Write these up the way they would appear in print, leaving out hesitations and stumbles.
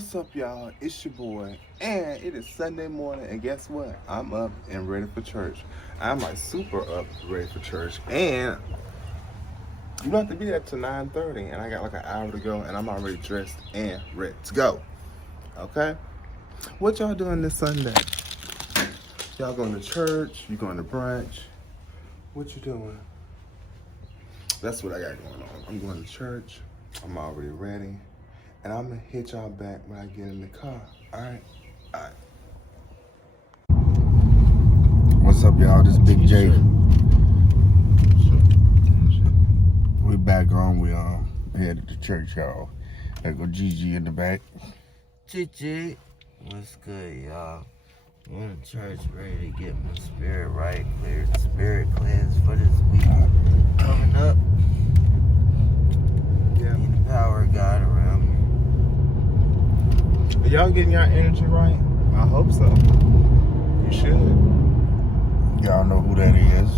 What's up, y'all? It's your boy, and it is Sunday morning, and guess what? I'm up and ready for church. I'm like super up, ready for church, and you don't have to be there till 9:30, and I got like an hour to go, and I'm already dressed and ready to go. Okay? What y'all doing this Sunday? Y'all going to church? You going to brunch? What you doing? That's what I got going on. I'm going to church. I'm already ready. And I'm gonna hit y'all back when I get in the car. Alright? Alright. What's up, y'all? This is Big J. We back on. We headed to church, y'all. There go Gigi in the back. Gigi. What's good, y'all? Going to church, ready to get my spirit right, clear the spirit cleanse for this week coming up. Yeah. Need the power of God around me. Are y'all getting your energy right? I hope so. You should. Y'all know who that is.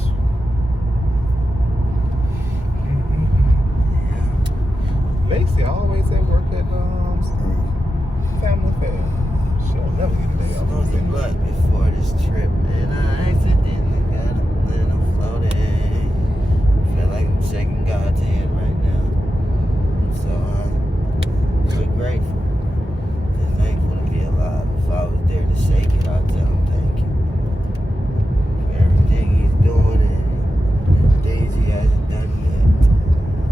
Macy always at work at Family Fair. She'll never get a day off. Smoking blunt before this trip, and I accidentally got a little floating. Feel like I'm shaking God's hand right now. So I'm really grateful. Just thankful to be alive. If I was there to shake it, I'd tell him thank you for everything he's doing and things he hasn't done yet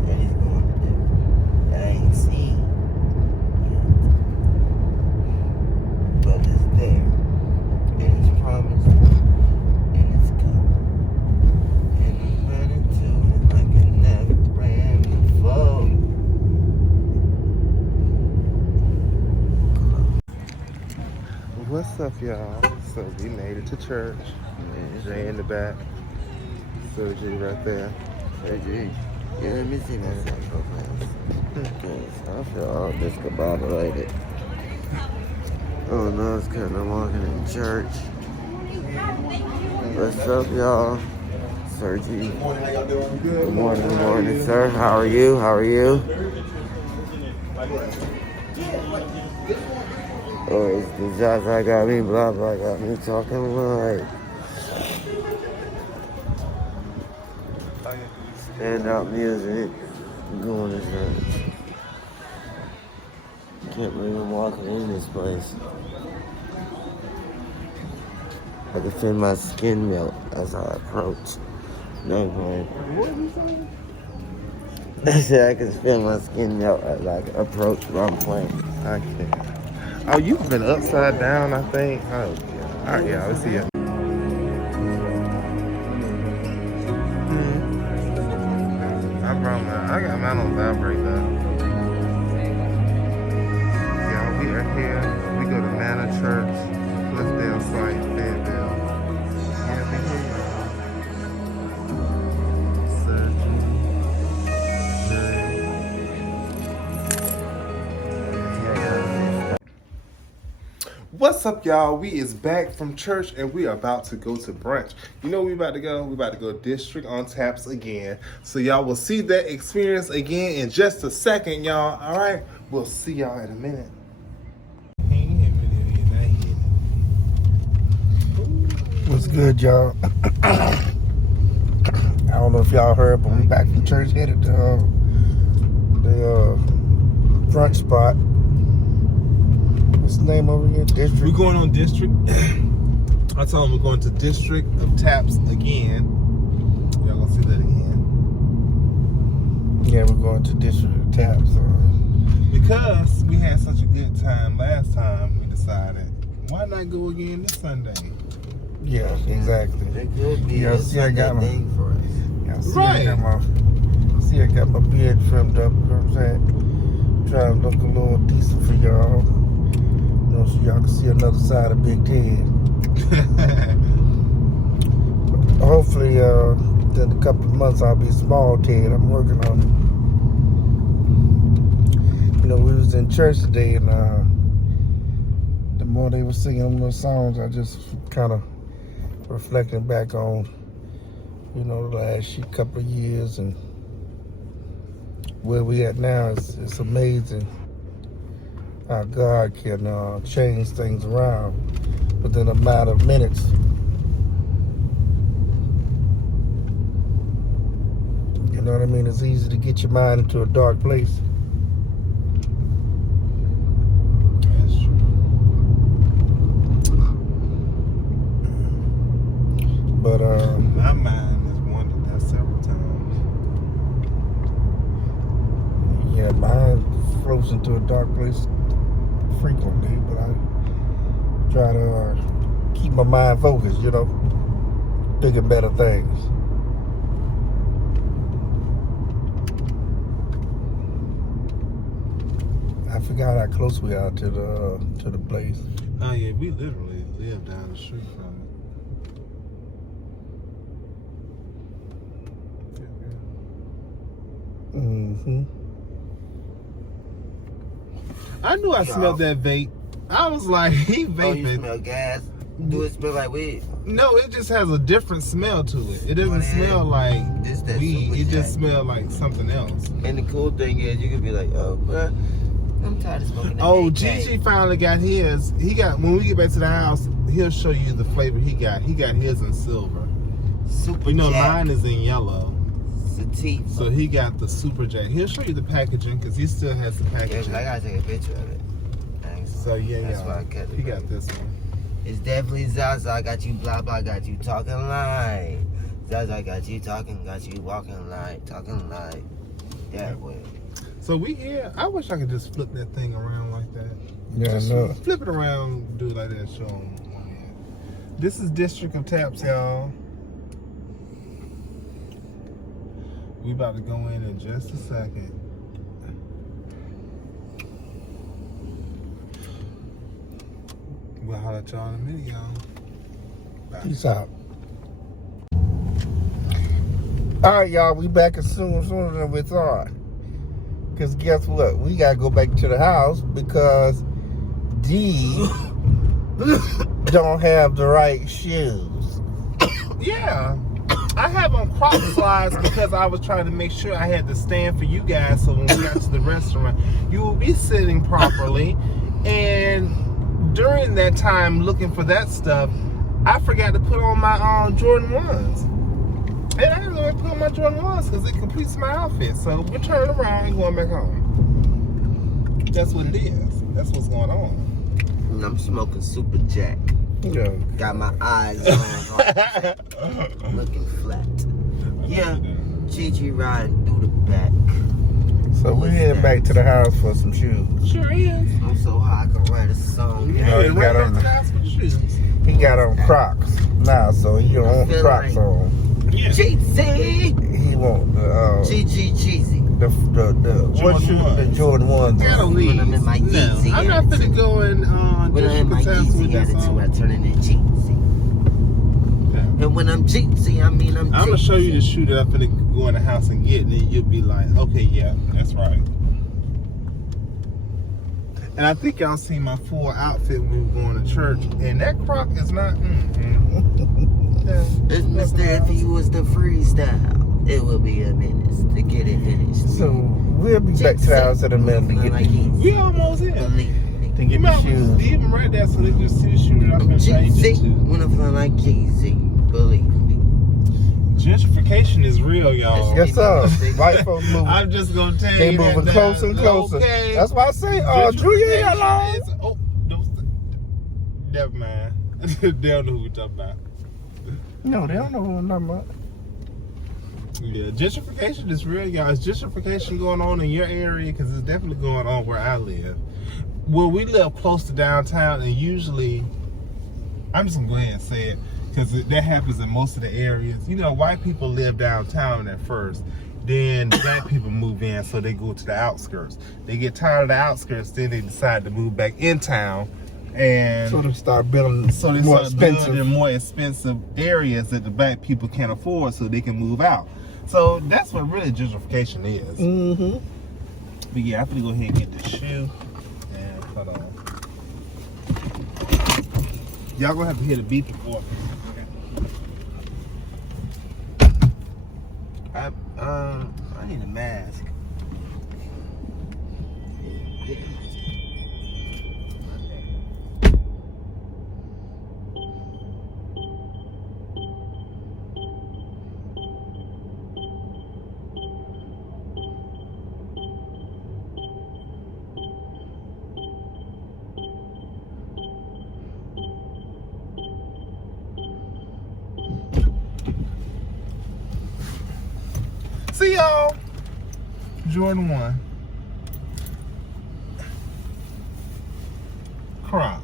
that he's going to do that I ain't seen yet. But it's there, and it's promised, and it's coming, and I'm running to it like I never ran before. What's up, y'all? So we made it to church. Jay in the back. Sergi right there. Sergi. Yeah, let me see myself real fast. Because I feel all discombobulated. Oh no, it's because I'm walking in church. What's up, y'all? Sergi. Good morning, how y'all doing? Good morning, sir. How are you? How are you? Oh, it's the shots I got me, blah, blah, got me talking like stand-up music, going to church. Can't believe I'm walking in this place. I can feel my skin melt as I approach. No, man. I said I can feel my skin melt as I approach where I'm playing. I can't. Oh, you've been upside down, I think. Oh, yeah. All right, yeah, let's see it. I brought mine. I got mine on vibrate though. Yeah, we are here. We go to Manor Church, Cliffdale site, Fayetteville. Yeah, we here, y'all. Sergi, Jay. What's up, y'all? We is back from church and we are about to go to brunch. You know where we about to go? We about to go District on Taps again. So y'all will see that experience again in just a second, y'all. All right? We'll see y'all in a minute. What's good, y'all? I don't know if y'all heard, but we back from church, headed to the brunch spot. What's the name over here? District? We're going on District. I told them we're going to District of Taps again. Y'all gonna see that again. Yeah, we're going to District of Taps. Because we had such a good time last time, we decided, why not go again this Sunday? Yeah, exactly. It could be Yeah, a see, I got Sunday thing for us. Yeah, Right. I got my beard trimmed up, you know what I'm saying? Trying to look a little decent for y'all. You know, so y'all can see another side of Big Ted. Hopefully, in a couple of months, I'll be Small Ted. I'm working on it. You know, we was in church today, and the more they were singing them little songs, I just kind of reflecting back on, you know, the last couple of years and where we at now. It's amazing how God can change things around within a matter of minutes. You know what I mean? It's easy to get your mind into a dark place. That's true. But My mind has wandered that several times. yeah, mine flows into a dark place frequently, but I try to keep my mind focused, you know, bigger and better things. I forgot how close we are to the place. Oh yeah, we literally live down the street from it. Mm-hmm. I knew I smelled that vape. I was like, he vaping. Oh, you smell gas? Do it smell like weed? No, it just has a different smell to it. It doesn't smell like This that weed. super It just jack. smells like something else. And the cool thing is, you could be like, oh, bruh, I'm tired of smoking that Oh, AK. Gigi finally got his. He got, when we get back to the house, he'll show you the flavor he got. He got his in silver. Super You know, jack. mine is in yellow. Sativa. So he got the super jack. He'll show you the packaging because he still has the Yeah, 'cause packaging. I gotta take a picture of it. Thanks. So yeah, That's why I kept it. he got this one. It's definitely Zaza. I got you blah blah, got you talking line. Zaza got you talking, got you walking like, talking like that way. So we here. I wish I could just flip that thing around like that. Yeah, I Just know. flip it around, do it like that. Show them. This is District of Taps, y'all. We about to go in just a second. We'll holler at y'all in a minute, y'all. Bye. Peace out. All right, y'all. We back as sooner than we thought. Because guess what? We got to go back to the house because D don't have the right shoes. Yeah. I have on crop slides because I was trying to make sure I had the stand for you guys so when we got to the restaurant, you will be sitting properly. And during that time looking for that stuff, I forgot to put on my Jordan 1s. And I didn't really put on my Jordan 1s because it completes my outfit. So we're turning around and going back home. That's what it is. That's what's going on. And I'm smoking Super Jack. Yeah. Got my eyes on looking flat. Yeah, Gigi riding through the back. So we're heading back to the house for some shoes. Sure is. I'm so high I can write a song. Yeah, he got on- back to the house with the shoes. He got on Crocs now, so he don't want feel Crocs like- on. Yeah. Cheesy! He want the Gigi Cheesy. what Jordan shoe? ones. The Jordan 1s. Gotta leave. When I'm in my No, Yeezy I'm not finna go in When I'm in my District of Taps with Yeezy this attitude, I on. turn into Cheesy. And when I'm Cheesy, I mean I'm I'm gonna show you the Cheesy. shoe that I'm finna go in the house and get, and then you'll be like, okay, yeah, that's right. And I think y'all seen my full outfit when we were going to church, and that croc is not. Yeah, It's Mr. If he was the freestyle, it would be a menace to get it finished. So we'll be back to the house in a minute to get like the, we almost here. Believe me. to You get the might shoes. leave them right there so they just see the shoe that I'm I'm gonna change it Cheesy to. when I'm feeling like Cheesy. Believe me. Gentrification is real, y'all. Yes, sir. White folks moving. I'm just gonna tell They you that moving now. closer and closer. Okay. That's why I say, Drew, you ain't got long. Gentrification is- Oh, don't. Never mind. They don't know who we're talking about. No, they don't know who I'm talking about. Yeah, gentrification is real, y'all. Is gentrification going on in your area? Because it's definitely going on where I live. Well, we live close to downtown, and usually, I'm just gonna go ahead and say it, because that happens in most of the areas. You know, white people live downtown at first, then black people move in, so they go to the outskirts. They get tired of the outskirts, then they decide to move back in town, and So they start building so they more start building expensive. in more expensive areas that the black people can't afford, so they can move out. So that's what really gentrification is. Mm-hmm. But yeah, I'm gonna go ahead and get the shoe. And hold on. Y'all gonna have to hear the beep before. I need a mask. y'all. Jordan 1. Crop.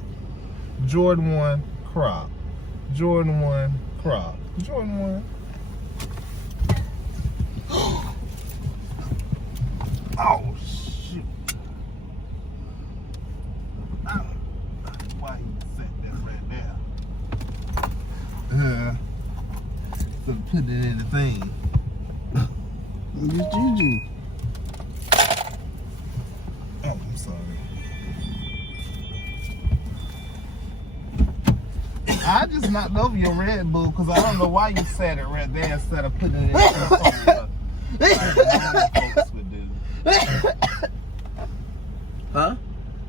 Jordan 1, crop. Jordan 1, crop. Jordan 1. Oh, shoot. Why you set that right there? So put it in the thing. It's Juju. Oh, I'm sorry. I just knocked over your Red Bull because I don't know why you set it right there instead of putting it in the controller like normal folks would do. Huh?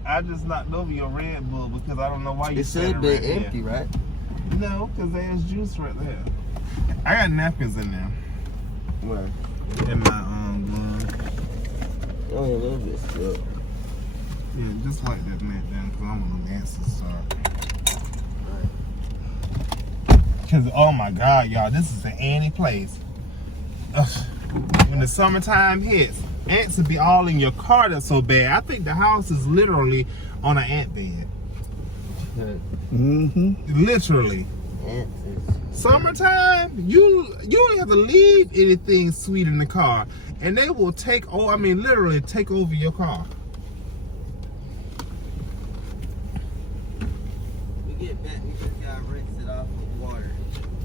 I just knocked over your Red Bull because I don't know why you It set said it they're right there. empty, right? No, because there's juice right there. I got napkins in there. Where? In my glove. Only a little bit still. Yeah, just like that man down because I want to dance to start. Because, oh my God, y'all, this is an anty place. Ugh. When the summertime hits, ants will be all in your car. That's so bad. I think the house is literally on an ant bed. Mm-hmm. Literally. Ants is... Summertime, you don't have to leave anything sweet in the car, and they will literally take over your car. We get back, we just gotta rinse it off with water.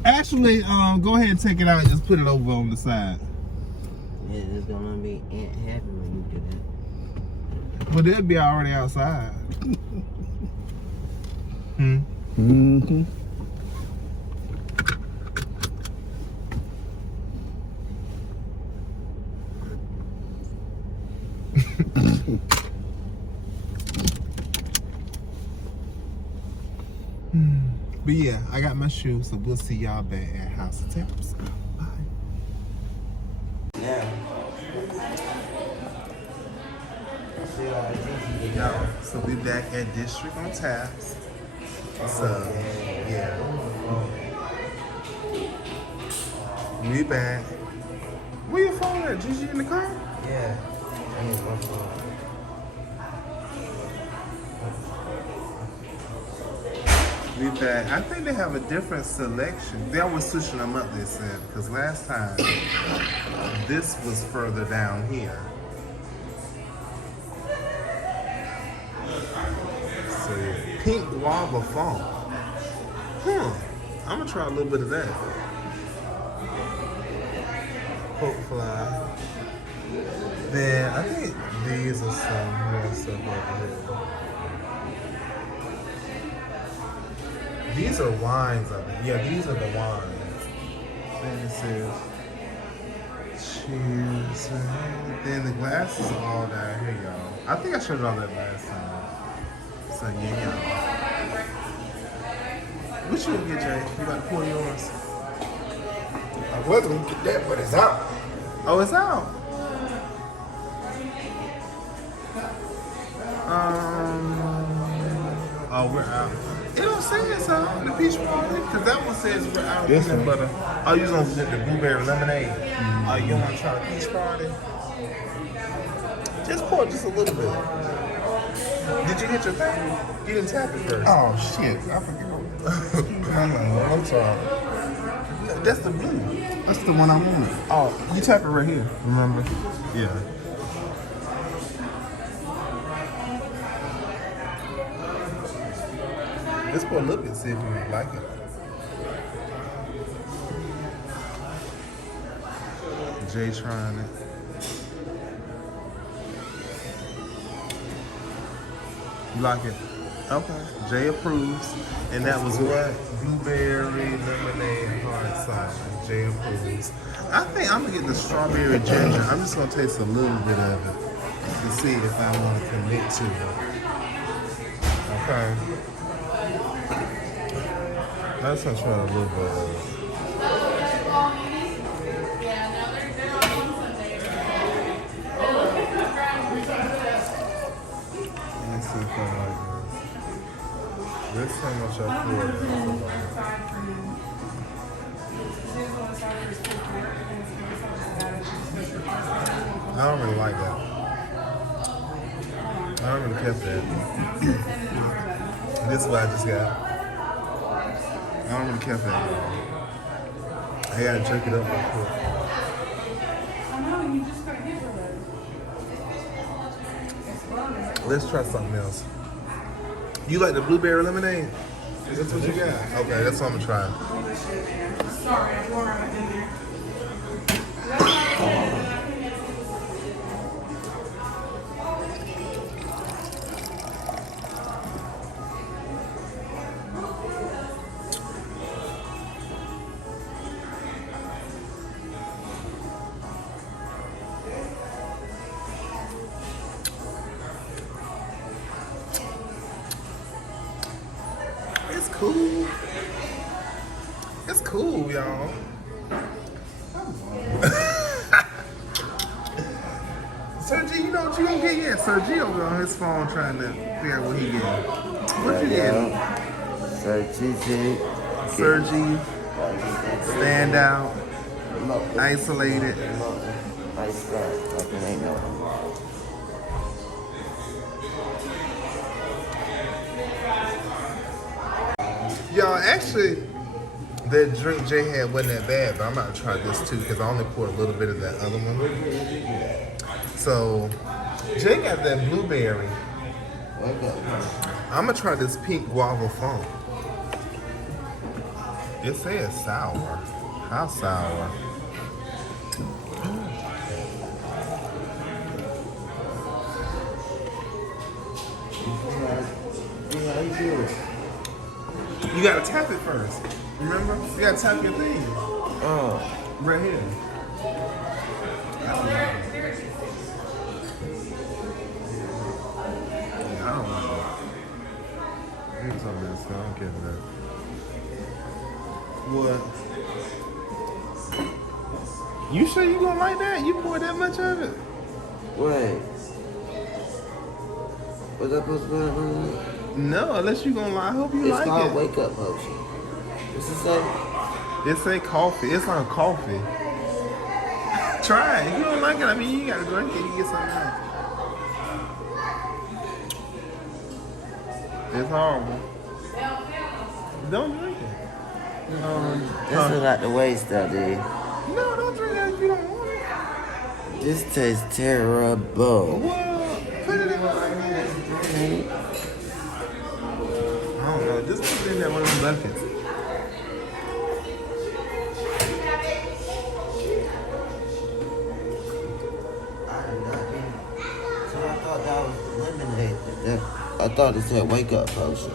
Actually, go ahead and take it out and just put it over on the side. Yeah, it's gonna be ant happy when you do that. But they'll be already outside. Mm-hmm. But yeah, I got my shoes, so we'll see y'all back at House of Taps. Bye. Now. So we back at District on Taps. So yeah, we back. Where your phone at? Gigi in the car? Yeah. I need my phone. We back. I think they have a different selection. They always switching them up, they said, because last time this was further down here. So yeah. Pink guava funk. I'm gonna try a little bit of that. Poke fly. Then I think these are some more stuff over here. These are wines, I think. Yeah, these are the wines. Then it says cheers. Then the glasses are all down here, y'all. I think I showed y'all that last time. So yeah, y'all. What you gonna get, Jay? You about to pour yours? I was gonna get that, but it's out. Oh, it's out. Oh, we're out. It don't say it's out. The peach party, because that one says we're out of This peanut one. butter. Oh, you gonna get the blueberry lemonade? Oh, you want to try the peach party? Just pour just a little bit. Did you hit your thing? You didn't tap it first. Oh shit! I forgot. I'm sorry. That's the blue. That's the one I wanted. Oh, you tap it right here. Remember? Yeah. Let's pour a little bit, see if you like it. Jay trying it. You like it? Okay. Jay approves. And that was what? Blueberry, lemonade, hard cider. Jay approves. I think I'm gonna get the strawberry ginger. I'm just gonna taste a little bit of it to see if I want to commit to it. Okay. I'm just gonna try a little bit of it. Let's see if I like this. Let's see how much I pour it. I don't really like that. I don't really care for that. This is what I just got. I don't really care for that. I gotta drink it up real quick. Let's try something else. You like the blueberry lemonade? Is that what you got? Okay, that's what I'm gonna try. It's cool. It's cool, y'all. Sir G, you know what you gonna get yet? Sir G over on his phone trying to figure out what he getting. What you getting? Sir G, stand out, isolated. Y'all, actually, that drink Jay had wasn't that bad, but I'm about to try this too because I only poured a little bit of that other one. So, Jay got that blueberry. I'm gonna try this pink guava funk. It says sour. How sour? You gotta tap it first. Remember? You gotta tap your thing. Oh. Right here. I don't know. Here's something else. I don't care for that. What? You sure you gonna like that? You poured that much of it? Wait. Was that supposed to be on? No, unless you gonna lie. I hope you like it. It's called Wake Up Potion. What's it say? It say coffee. It's like coffee. Try it. If you don't like it, I mean, you gotta drink it. You get something else. It's horrible. Don't drink it. This is like the waste stuff, dude. No, don't drink it if you don't want it. This tastes terrible. Well, put it in my hand. I don't know. Just put it in that one of them buckets. So I thought that was lemonade. I thought it said Wake Up Potion.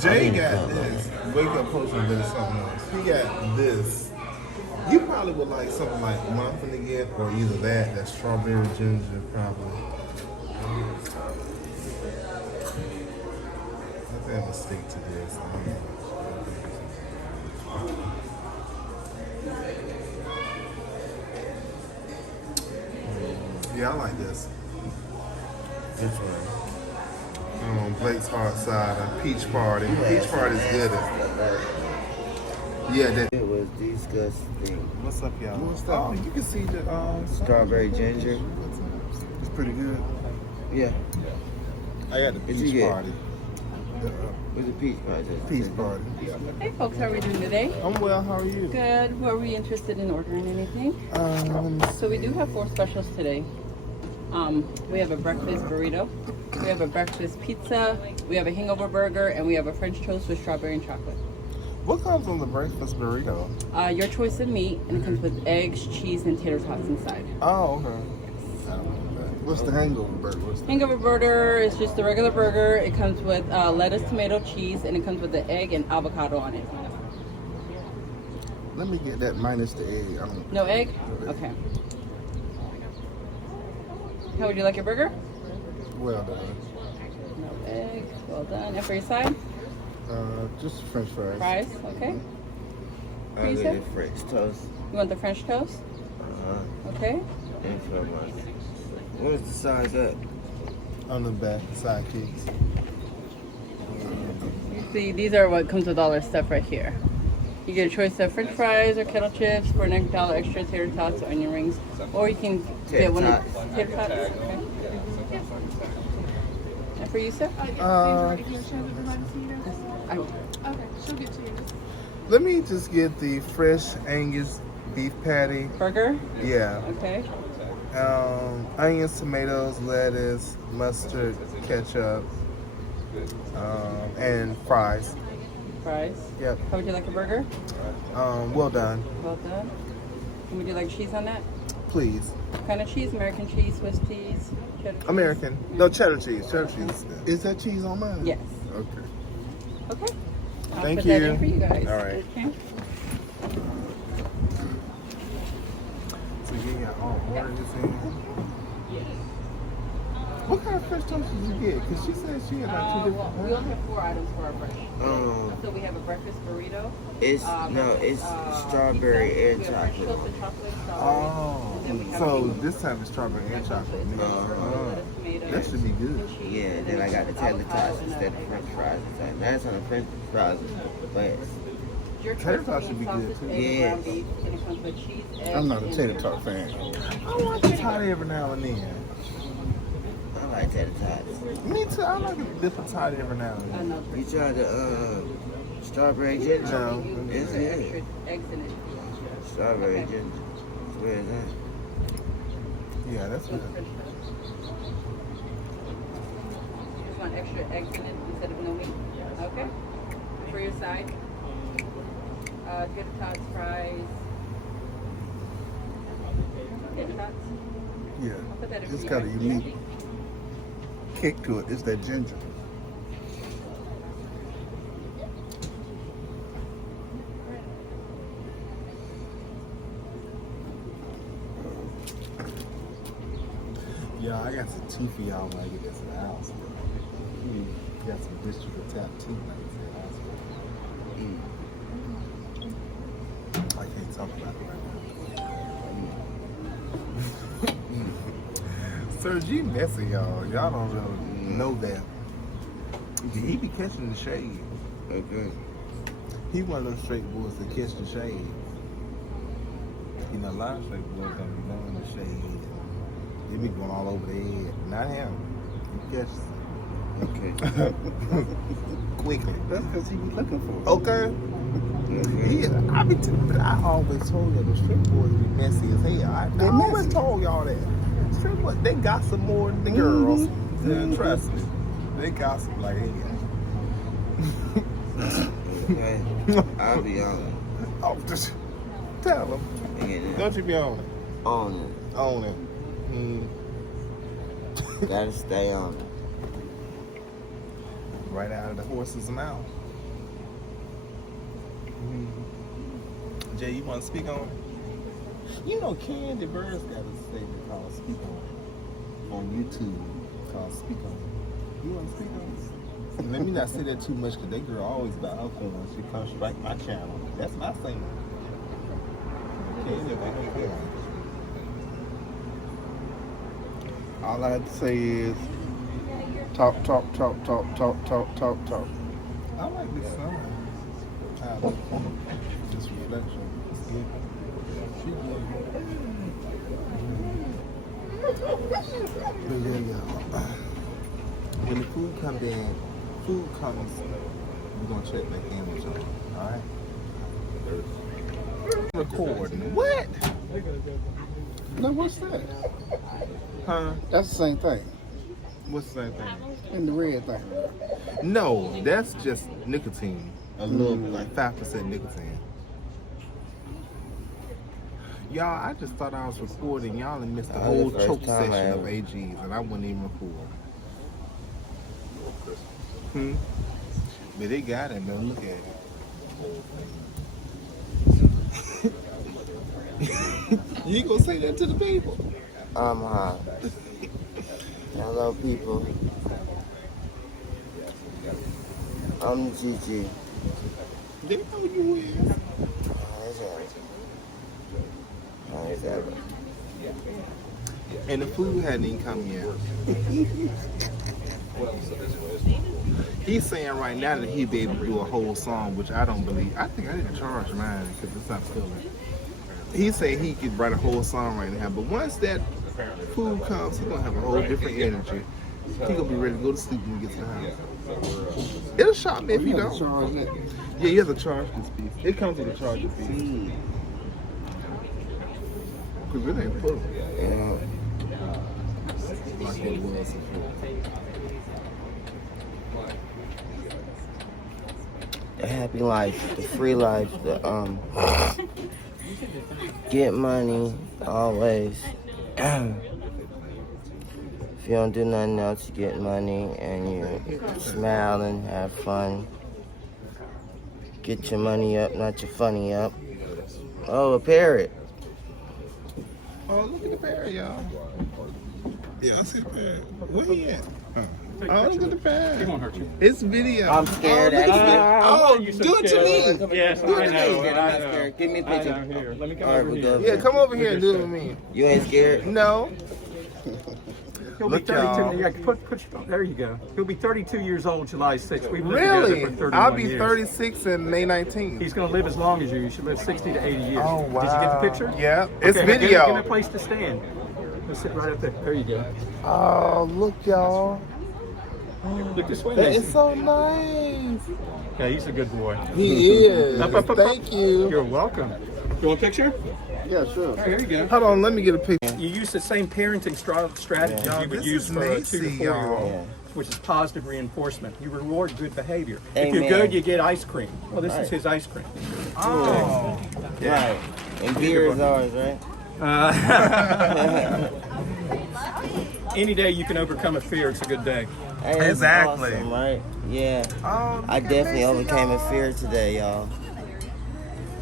Jay got this. Wake Up Potion, but it's something else. He got this. You probably would like something like muffin to get, or either that strawberry ginger, probably. I think I'm gonna stick to this. I don't know. Yeah, I like this. Which one? Blake's Hard Cider, Peach Party. Peach Party is good. Yeah, that. It was disgusting. What's up, y'all? What's up? Oh, you can see the Strawberry ginger. It's pretty good. Yeah. I got the What'd you Peach get? Party. What's the peach party? Peach Party. Hey folks, how are we doing today? I'm well. How are you? Good. Were we interested in ordering anything? Let me So we do have 4 specials today. We have a breakfast burrito, we have a breakfast pizza, we have a hangover burger, and we have a French toast with strawberry and chocolate. What comes on the breakfast burrito? Your choice of meat, and it comes with eggs, cheese, and tater tots inside. Oh, okay. What's the hangover burger? Hangover burger is just a regular burger. It comes with lettuce, tomato, cheese, and it comes with the egg and avocado on it. Let me get that minus the egg. No egg? Okay. How would you like your burger? Well done. No egg. Well done. And for your side? Just French fries. Fries. Okay. I you get say? the French toast. You want the French toast? Okay. And for my. Where's the size at? On the back, sidekicks. See, these are what comes with all our stuff right here. You get a choice of French fries or kettle chips for an $1 extra, tater tots or onion rings, or you can get one of tater tots. Okay. And for you, sir? I will. Okay, she'll get to you. Let me just get the fresh Angus beef patty. Burger? Yeah. Okay. Onions, tomatoes, lettuce, mustard, ketchup, and fries. Fries? Yep. How would you like a burger? Well done. Well done. And would you like cheese on that? Please. What kind of cheese? American cheese, Swiss cheese, cheddar cheese? American. No, cheddar cheese. Cheddar cheese. Is that cheese on mine? Yes. Okay. Okay. I'll Thank put that you. in for you guys. All right. Okay. So you got all orders in. What kind of fresh toast did you get? Because she said she had like two different We only have 4 items for our brunch. Um, So we have a breakfast burrito. it's strawberry and We have French chocolate. toasted chocolate, strawberry. Oh, And then we have so a- this time it's strawberry and chocolate. lettuce, tomatoes, That should be good. cheese, Yeah, and then I got the tater avocado tots and instead of French fries. That's on the French fries, but Your Tater choice tots between should be good, sausage, too. egg, Yes. ground beef, and it comes with cheese, eggs, I'm not a and tater cheese. tot fan. I like a toddy every now and then. I like tater tots. Me too. I like a different toddy every now and I then. know. You tried the strawberry ginger? No. It's Extra good. eggs in it. Strawberry Okay. ginger. Where is that? Yeah, that's With good. French fries. Just want extra eggs in it instead of no meat. Okay. For your side, tater tots, fries. Tater tots. Yeah. I'll put that in It's for you got a guys. unique kick to it. It's that ginger. Yeah, I got some tea for y'all when I get this in the house. Got some district tap tea when I get to the house. I can't talk about it right now. Sir G messy, y'all. Y'all don't really know that. He be catching the shade. Okay. He one of those straight boys that catch the shade. You know, a lot of straight boys don't be knowing the shade. They be going all over their head. Not him. He catches Okay. it. Quickly. That's because he was looking for it. Okay. I always told y'all the straight boys be messy as hell. I always told y'all that. Straight boys, they gossip more than the girls. Yeah, trust me. They gossip like hell. Okay. I'll be on it. Oh, just tell them. Again, Don't you be on it. on it. On it. Gotta stay on it. Right out of the horse's mouth. Jay, you want to speak on it? You know, Candy Bird's got a segment called Speak On It on YouTube called Speak On It. You want to speak on it? Let me not say that too much because that girl always about her feelings. She comes strike my channel. That's my thing. Candy Bird. All I have to say is talk. I like this song. This reflection. She good. But yeah, y'all. When the food comes, we're gonna check back in with y'all. Alright? Recording. What? No, what's that? Huh? That's the same thing. What's the same thing? In the red thing. No, that's just nicotine. A little, like 5% nicotine. Y'all, I just thought I was recording. Y'all and missed the whole the first choke time session I of ever- AGs, and I wouldn't even record. But they got it, man. Look at it. You ain't gonna say that to the people. I'm hot. Hello, people. I'm Gigi. They know you is. How's that? And the food hadn't even come yet. He's saying right now that he'd be able to do a whole song, which I don't believe. I think I need to charge mine because it's not filling. He said he could write a whole song right now, but once that food comes, he's gonna have a whole different energy. He's gonna be ready to go to sleep when he gets to the house. It'll shock me if you don't. Charge that. Yeah, you have to charge this piece. It comes with a charger piece. Because it ain't full. Like it was before. The happy life, the free life, the get money always. If you don't do nothing else, you get money and you smile and have fun. Get your money up, not your funny up. Oh, a parrot. Oh, look at the parrot, y'all. Yeah, I see the parrot. Where he at? Oh, look at the parrot. He won't hurt you. It's video. I'm scared. Oh, do it to me. Yes, Do it I to know. me. I'm not scared. Give me a picture. Here, let me come All right, over we'll here. go. Yeah, come over here and do it with me. You ain't scared? No. He'll Look, be 32. y'all. Yeah, there you go. He'll be 32 years old July 6th. We've lived Really? together for 31 I'll be years. 36 in May 19th. He's going to live as long as you. You should live 60 to 80 years. Oh, wow. Did you get the picture? Yeah, it's Okay, video. Give me a place to stand. Let's sit right up there. There you go. Oh, look, y'all. Look this way. That Macy. is so nice. Yeah, he's a good boy. He is. Up, up, up, Thank up. you. You're welcome. You want a picture? Yeah, sure. Here you go. Hold on, let me get a picture. You use the same parenting strategy Yeah. you would This use is for a 2 Macy, to 4-year-old, y'all. which is positive reinforcement. You reward good behavior. If Amen. you're good, you get ice cream. Well, this Right. is his ice cream. Oh. Right. And beer is ours, right? Any day you can overcome a fear, it's a good day. Hey, that's Exactly. awesome, right? Yeah. Oh, look I at definitely Macy, overcame y'all. a fear today, y'all.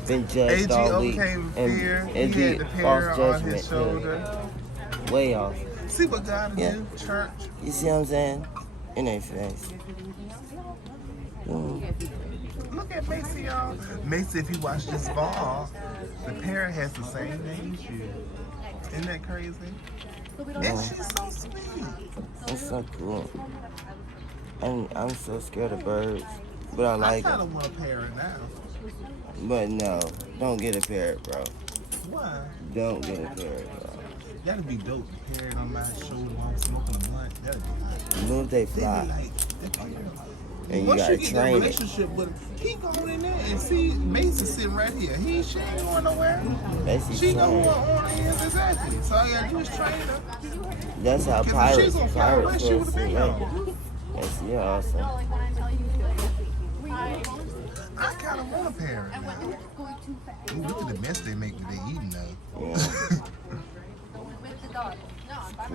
Been judged AG all week. overcame and fear. He it'd had be the false parrot on judgment. his shoulder. Yeah. Way off. See what God Yeah. do, church. You see what I'm saying? In their face. Look at Macy, y'all. Macy, if you watch this fall, the parrot has the same name as you. Isn't that crazy? And she's so sweet. It's so cool. And I'm so scared of birds, but I I like kind them. of want a parrot now. But no, don't get a parrot, bro. Why? Don't get a parrot, bro. That'd be dope. The parrot on my shoulder while I'm smoking a blunt. That'd be hot. Move they They be fly, like, that parrot. and you Once gotta you get that train it. relationship with him, he going in there and see Macy sitting right here. She ain't going nowhere. Basically, She know who train. her owner is exactly. So all you gotta do is train her. That's how Because if pirates, she's on fire, pirates where she feel would've been too, gone. right? Yes, you're awesome. I kind of want a parrot now. Ooh, look at the mess they make when they eating though. Yeah,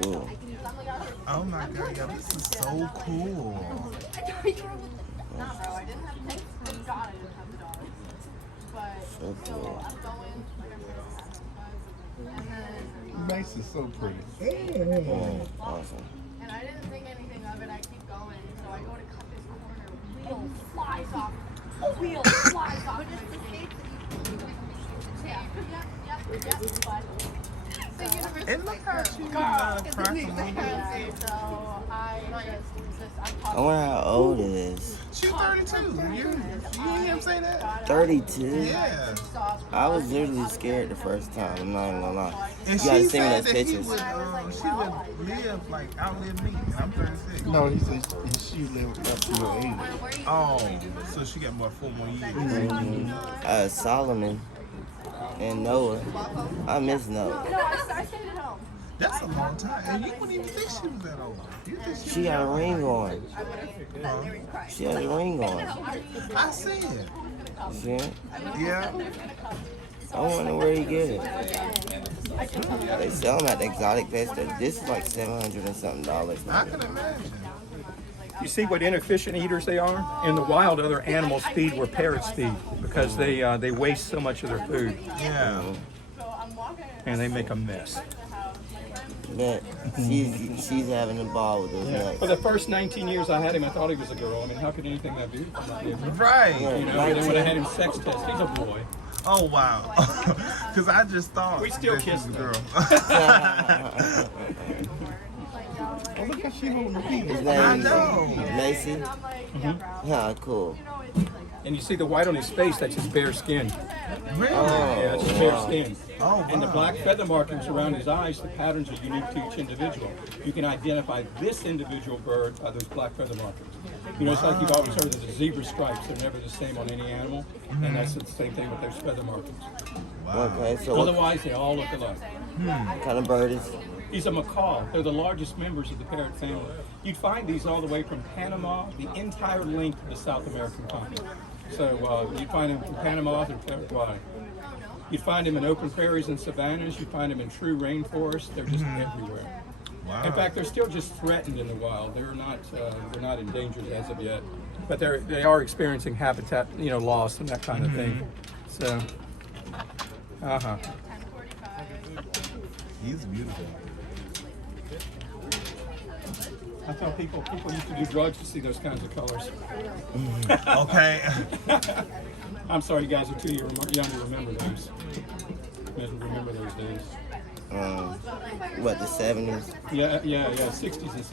cool. Oh my god, y'all, this is so cool. So cool. Macy's so pretty. Yeah, awesome. And I didn't think anything of it. I keep going. So I go to cut this corner. Wheel flies off. Wheel flies off. Yeah. Yep. But And look how she crack them so I I wonder how old it is. She's 32. You hear him say that? 32? Yeah. I was literally scared the first time, I'm not even gonna lie. And You gotta she send me said those that he pictures. would, she would live, like, outlive me, and I'm 36. No, he said she lived up to her age. Oh, so she got about 4 more years. Solomon and Noah. I miss Noah. I stayed at home. That's a long time. And you wouldn't even think she was that old. You think She got a ring on. Huh? She has a ring on. I see it. See it? Yeah. I wonder where he get it. They sell them at the exotic place. This is like $700 and something. I can imagine. You see what inefficient eaters they are? In the wild, other animals feed where parrots feed because they waste so much of their food Yeah. and they make a mess. But she's having a ball with those nuts. For the first 19 years I had him, I thought he was a girl. I mean, how could anything that beautiful not be a girl? Right. You know, then when I had him sex test, he's a boy. Oh, wow. Because I just thought We still that she kiss was a them. girl. Oh, look how She holding the key. His I name know. is Macy. I'm like, yeah, bro. Huh, cool. And you see the white on his face, that's his bare skin. Really? Yeah, that's his bare skin. Oh, And the wow. black feather markings around his eyes, the patterns are unique to each individual. You can identify this individual bird by those black feather markings. You know, it's like you've always heard of the zebra stripes. They're never the same on any animal. And that's the same thing with those feather markings. Okay, so what Otherwise, they all look alike. kind of bird is? He's a macaw. They're the largest members of the parrot family. You'd find these all the way from Panama, the entire length of the South American continent. So you'd find them from Panama through Paraguay. You'd find them in open prairies and savannas. You'd find them in true rainforests. They're just everywhere. Wow. In fact, they're still just threatened in the wild. They're not endangered as of yet, but they are experiencing habitat, loss and that kind of thing. So, He's beautiful. I tell people used to do drugs to see those kinds of colors. Okay. I'm sorry, you guys are too young to remember those. Remember those days. What, the 70s? Yeah, 60s and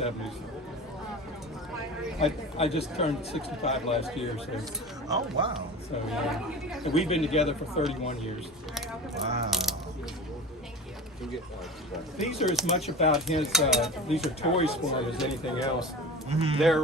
70s. I just turned 65 last year, so Oh, wow. yeah. And we've been together for 31 years. Wow. These are as much about these are toys for him as anything else. They're,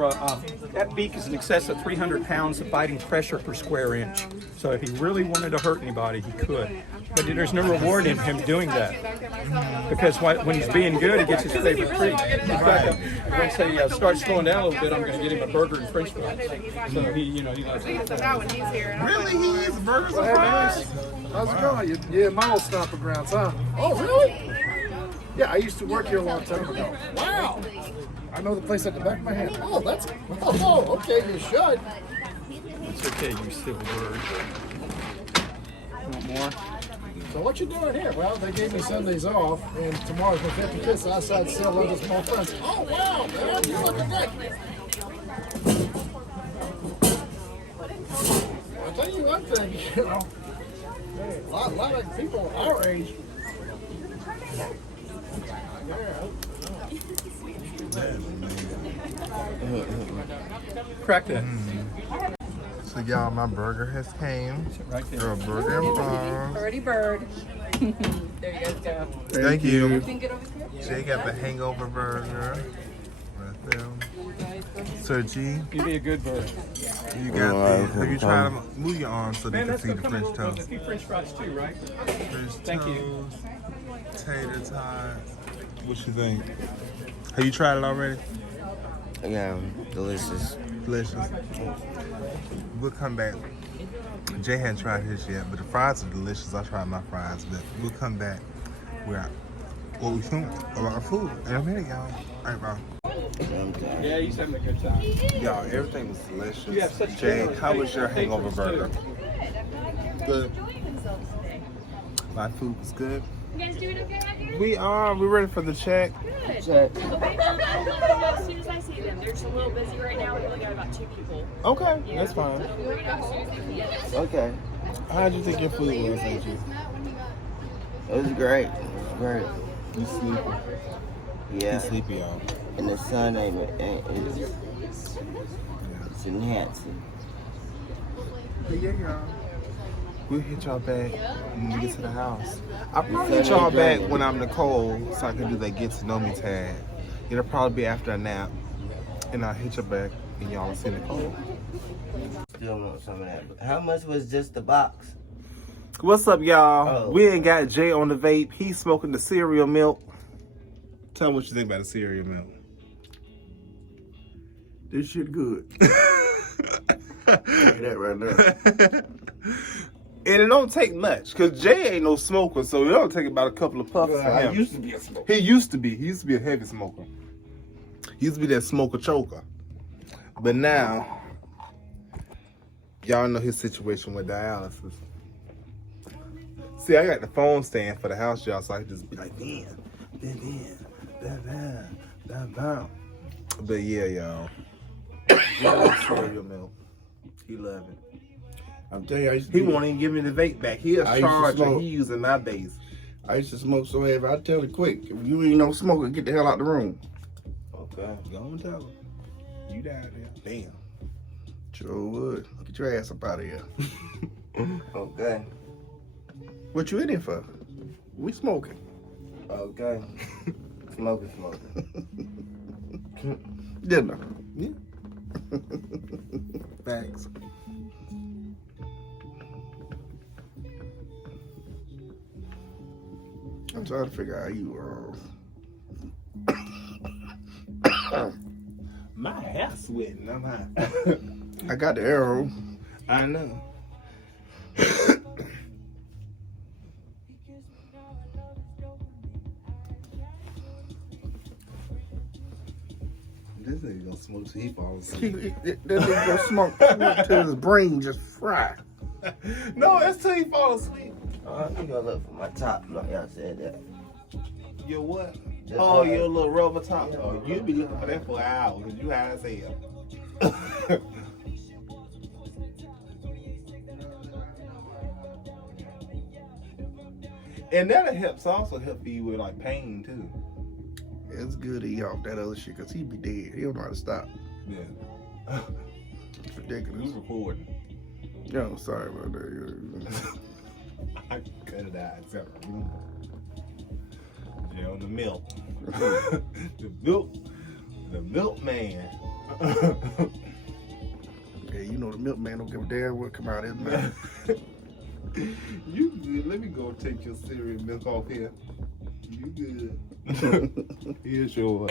that beak is in excess of 300 pounds of biting pressure per square inch. So if he really wanted to hurt anybody, he could. But there's no reward in him doing that. Because when he's being good, he gets his favorite treat. In fact, once he starts slowing down a little bit, I'm going to get him a burger and french fries. So he likes that. Really? He eats burgers and fries? How's it going? Yeah, my old stomping grounds, huh? Oh, really? Yeah, I used to work here a long time ago. Wow. I know the place at the back of my head. Oh, okay, you should. It's okay, you civil bird. Want more? So what you doing here? Well, they gave me Sundays off, and tomorrow's my 55th, so I decided to sell other small friends. Oh, wow, man, you're looking good. I'll tell you one thing, a lot of people our age. Crack that. So y'all, my burger has came. Right there. Or a burger and fries. Already bird. There you guys go. Thank you. Everything good over here? Jay got the hangover burger. Right there. Sir G, You be a good bird. you got the. Have you tried them? Move your arms so they can Man, that's see gonna the come in French a toast. few French fries too, right? French Thank you. toast, tater tots. What you think? Have you tried it already? Yeah, delicious. Delicious. We'll come back. Jay hadn't tried his yet, but the fries are delicious. I tried my fries, but we'll come back where what we think about our food in a minute, y'all. All right, bro. Yeah, he's having a good time. Y'all, everything was delicious. You have such Jay, generous how was your patrons, hangover burger? too. Good. My food was good. You guys doing okay out here? We're ready for the check. Good. Okay, I'll let you know as soon as I see them. They're just a little busy right now. We only got about 2 people. Okay, that's fine. We'll bring it out as soon as we can. Okay. How'd you think your food was, AJ? It was great. It was great. You sleepy? Yeah. You sleepy, y'all. And the sun it's enhancing. Yeah, y'all. We'll hit y'all back when we get to the house. I'll probably hit y'all back when I'm Nicole so I can do that get to know me tag. It'll probably be after a nap. And I'll hit you back and y'all will see Nicole. Still want some of that. How much was just the box? What's up, y'all? Oh. We ain't got Jay on the vape. He's smoking the cereal milk. Tell me what you think about the cereal milk. This shit good. Tell you that right now. And it don't take much, because Jay ain't no smoker, so it don't take about a couple of puffs for I him. used to be a smoker. He used to be a heavy smoker. He used to be that smoker choker. But now, y'all know his situation with dialysis. See, I got the phone stand for the house, y'all, so I can just be like, damn. But yeah, y'all. He loves cereal milk. He love it. I'm telling you, I used to He be- won't even give me the vape back. He'll I used to charge and smoke. he using my base. I used to smoke so heavy. I tell you quick, if you ain't no smoker, get the hell out the room. Okay. Go and tell them. You down there. Bam. Sure would. Get your ass up out of here. Okay. What you in here for? We smoking. Okay. Smoking. Dinner. Yeah. Thanks. I'm trying to figure out how you My hair's sweating. I'm hot. I got the arrow. I know. This nigga gonna smoke till he falls asleep. That nigga gonna smoke till his brain just fry. No, it's till he fall asleep. You gonna look for my top. Like y'all said that. Your what? Just Oh, high. your little rubber top. Oh, you be looking for that for an hour because you high as hell. And that'll also help you with like pain too. It's good to eat off that other shit because he be dead. He don't know how to stop. Yeah. It's ridiculous. Who's recording? Yo, sorry about that. I cut it out. Except yeah, the milk. the milkman. Yeah, you know the milkman don't give a damn what come out of his mouth. You good. Let me go take your cereal milk off here. You good. Here's yours.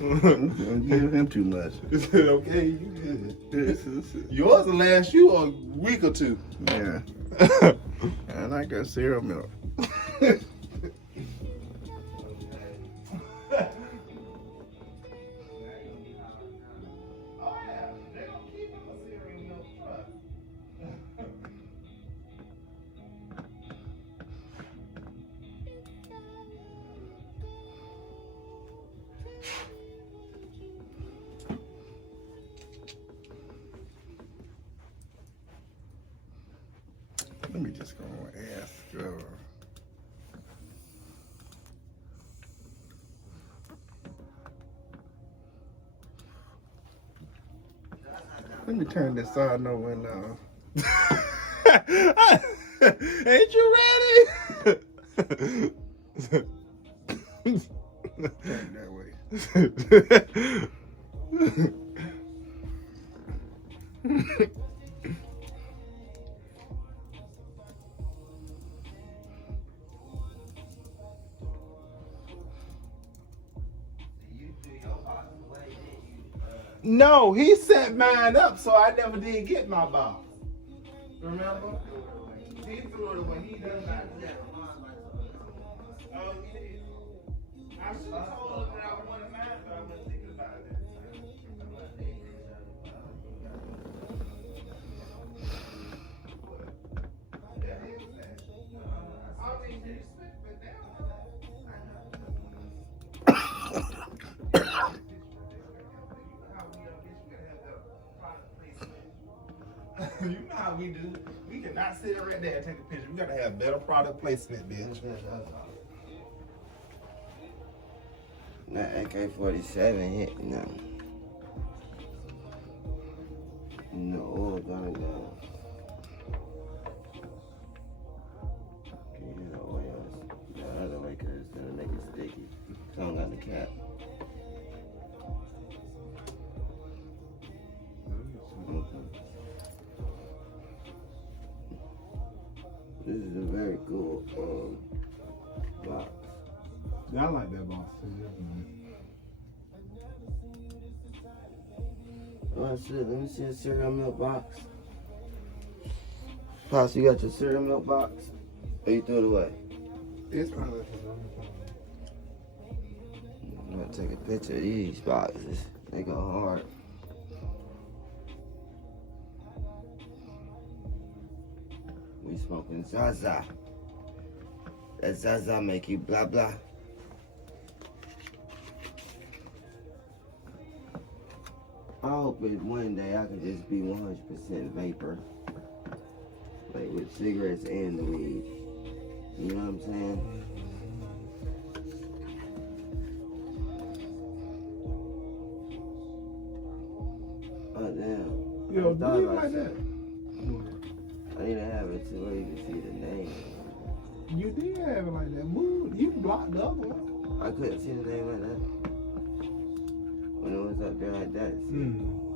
Don't give him too much. Is it okay? You good. Yours will last you a week or two. Yeah. And I got cereal milk. Let me just go and ask. Let me turn this side note and Ain't you ready? turn it that way. No, he set mine up, so I never did get my box. Remember? He threw it away. He done got it down. Oh, he did. I should have told him that I wanted mine, but I wasn't thinking about it that time. I mean, you spit it down. You know how we do. We cannot sit right there and take a picture. We gotta have better product placement, bitch. That AK-47 hit no. No oil going down. Can you get the oils? The other way, cause it's gonna make it sticky. So I don't got the cap. This is a very cool box. Yeah, I like that box too. Oh shit, let me see a cereal milk box. Pops, you got your cereal milk box? Or you threw it away? It's probably. I'm gonna take a picture of these boxes. They go hard. We smoking Zaza. That Zaza make you blah blah. I hope that one day I can just be 100% vapor. Like with cigarettes and the weed. You know what I'm saying? Oh damn. Yo, I thought do it about like shit. that. I need to have it to where you can see the name. You did have it like that. Move. You blocked the other one. I couldn't see the name like that. When it was up there like that. See?